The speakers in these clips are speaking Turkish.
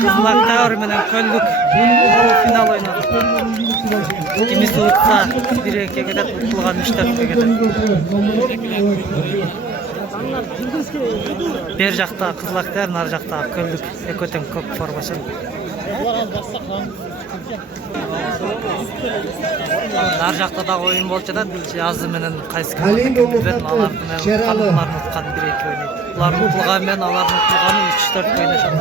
Kızılaklar menен Köllük final oynadı. Kimisi utsa direke gider, utulgan 3-4'e gider. Bir jakta Kızılaklar, nar jakta Köllük ekoten köp formasyon. Nar jakta da oyun bolsa da yazı menен kayсы ben alardın kanlarını utkan direke oynaydı. Ular utulgan men alardın utulgany 3-4 oynaşat.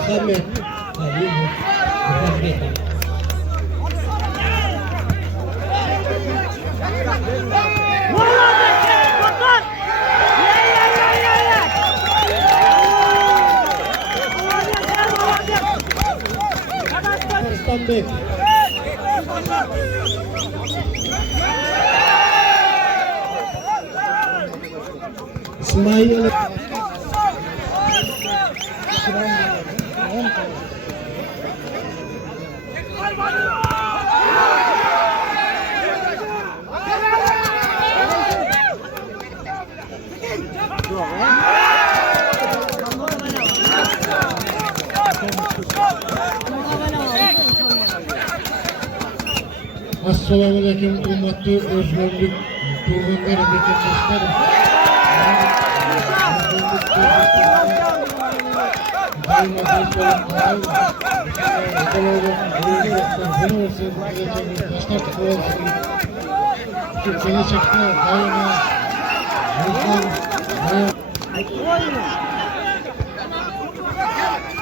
Aslanbek. İsmail. Assalamualaikum hurmatli Özgürlük Turg'unlar vatandoshlar.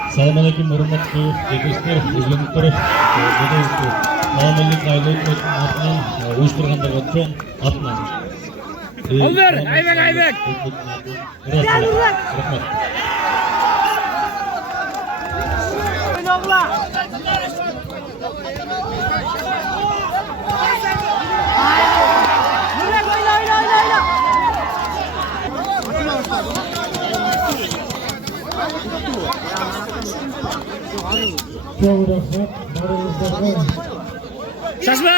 Assalamualaikum hurmatli do'stlar, Özgürlüklar Muammerlik aile atından uyuşturganlarga çok atman. Over, Ayberk. Rahmat. Çok rahmat. Şaşma!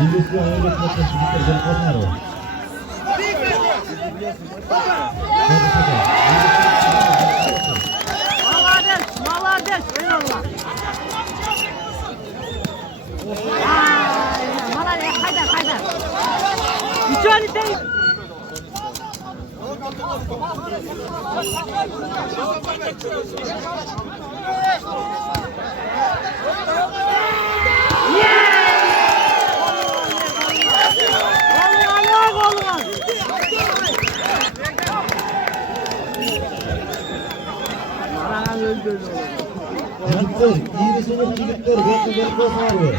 İngilizce ayarlı katlaşık bir kazanlar var. Молодец, eyvallah. Молодец, hayda. Güzel değil. Yigitler, iyi sınıf yigitler, bekle basarıyor.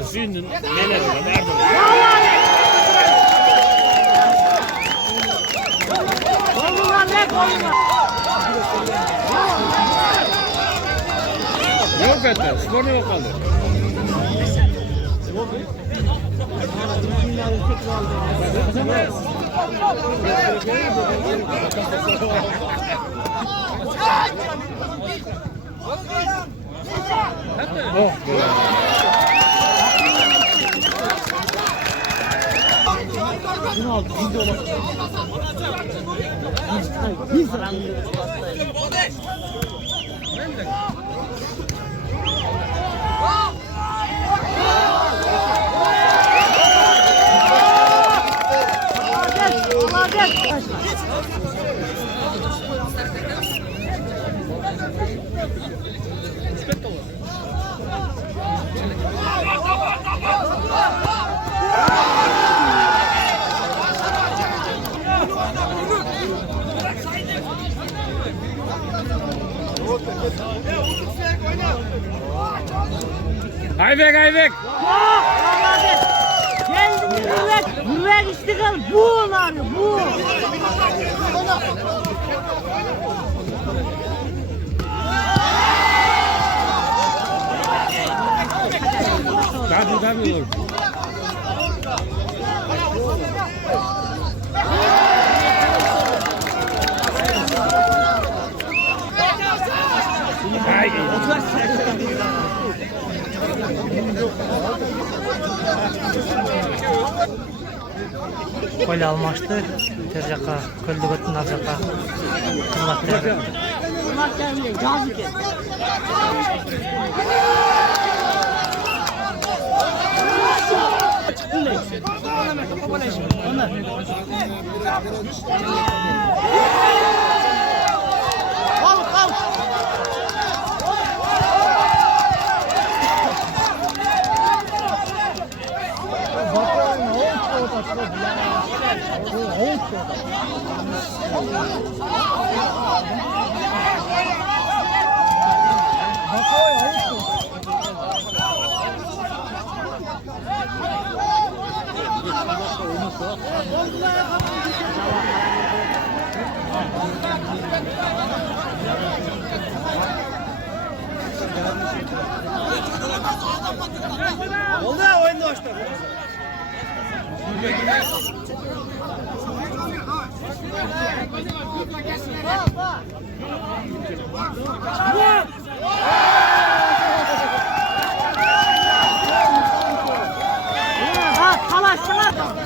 Üzündün, neler var, nerede var? Yok etmez, spor ne bakalım? Oh be. Aybek Aybek. Geldi yürek istiklal bu lan bu. Tabii olur. Gol almıştı. Ter jaka, Köldügöt'ün ar jaka. Kırlap berdi. Allah gelmiyor yazık et.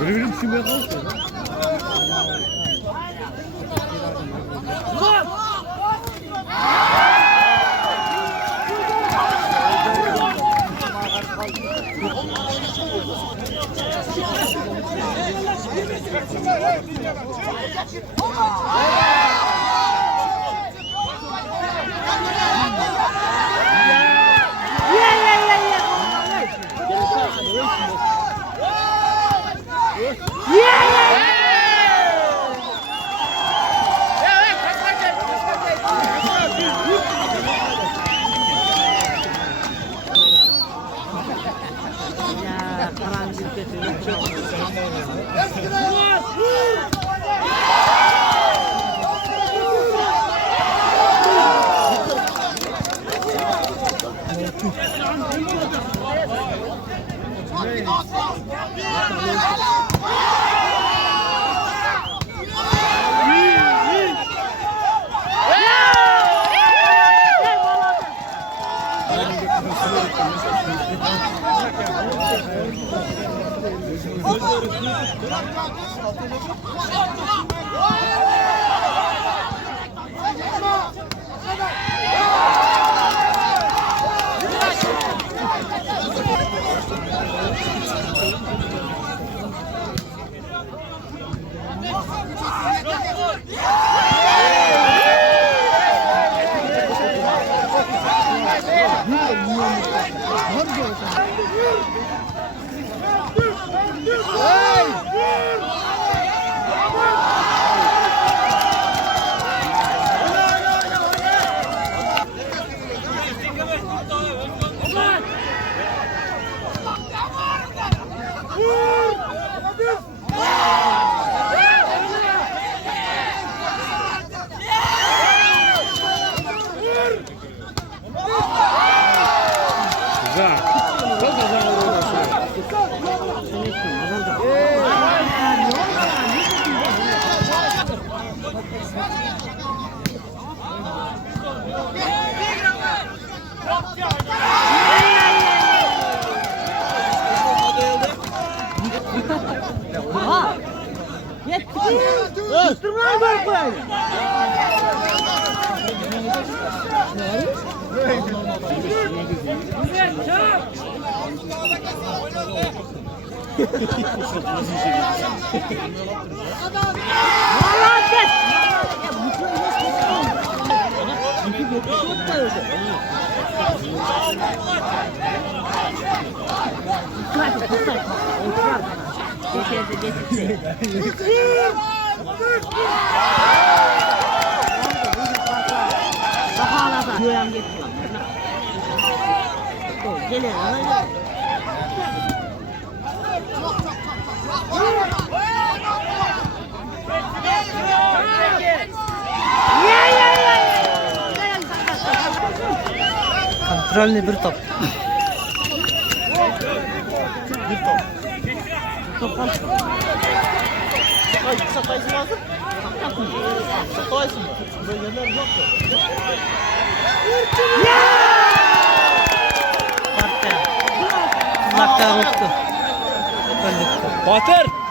Gülüm şimdi kalsın. Yetti. Tutturlar böyle koyalım. Vallahi geç. Kontrollü bir top. Uzakta vurdu. Batır.